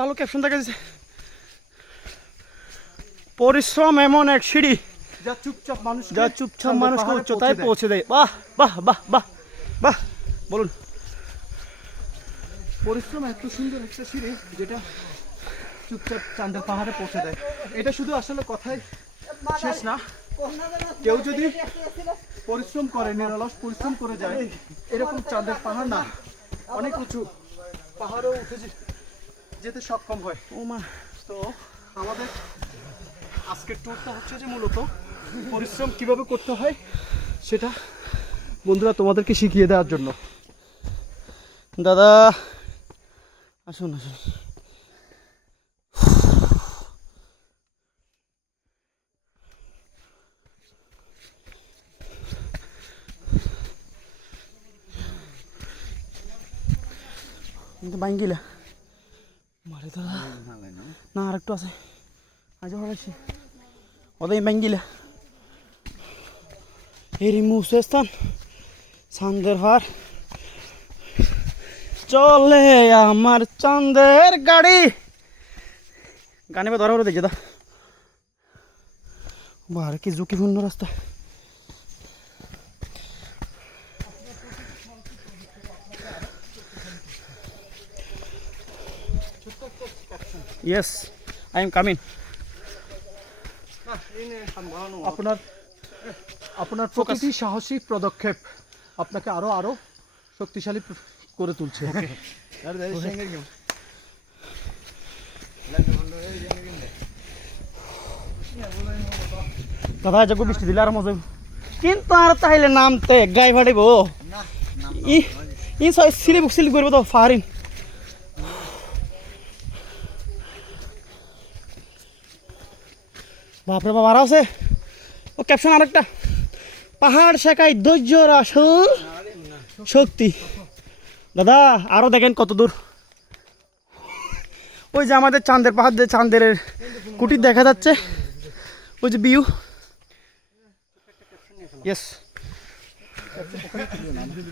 ভালো ক্যাপশন দেখা যাচ্ছে, পরিশ্রম এমন এক সিঁড়ি যা চুপচাপ মানুষকে উচ্চতায় পৌঁছে দেয়। বাহ বাহ বাহ বাহ বাহ, বলুন। পরিশ্রম এত সুন্দর একটা সিঁড়ি যেটা চুপচাপ চাঁদের পাহাড়ে পৌঁছে দেয়। এটা শুধু আসলে কথাই শেষ না, কেউ যদি পরিশ্রম করে, নিরলস পরিশ্রম করে যায়, এরকম চাঁদের পাহাড় না অনেক উঁচু পাহাড়েও উঠে যেতে সক্ষম হয়। তো আমাদের আজকের ট্যুরটা হচ্ছে যে মূলত পরিশ্রম কিভাবে করতে হয় সেটা বন্ধুরা তোমাদেরকে শিখিয়ে দেওয়ার জন্য। দাদা আসুন আসুন। কিন্তু বাইঙ্গিলা মারে দাদা না, আর একটু আছে, আজ ভাবছি ওদের বাইঙ্গিলা এই মুসেস্তান চাঁদের পাহাড় চলে আমার চাঁদের গাড়ি, গানে বা ধরা দেখে দা বাহার কি ঝুঁকিপূর্ণ রাস্তা। Yes, I am coming. আপনার প্রকৃতি সাহসী পদক্ষেপ আপনাকে আরো শক্তিশালী করে তুলছে। দাদা যাকে বৃষ্টি দিলে আর মজা, কিন্তু আর তাইলে নামতে গাই ফাটিব, ই সিলি করবো তো ফারিন। বাপরে বাবা, আর আছে ও ক্যাপশন আরেকটা, পাহাড় শেখায় ধৈর্যর আসল শক্তি। দাদা আরো দেখেন কত দূর, ওই যে আমাদের চাঁদের পাহাড়, চাঁদের কুটির দেখা যাচ্ছে, ওই যে ভিউ। ইয়েস।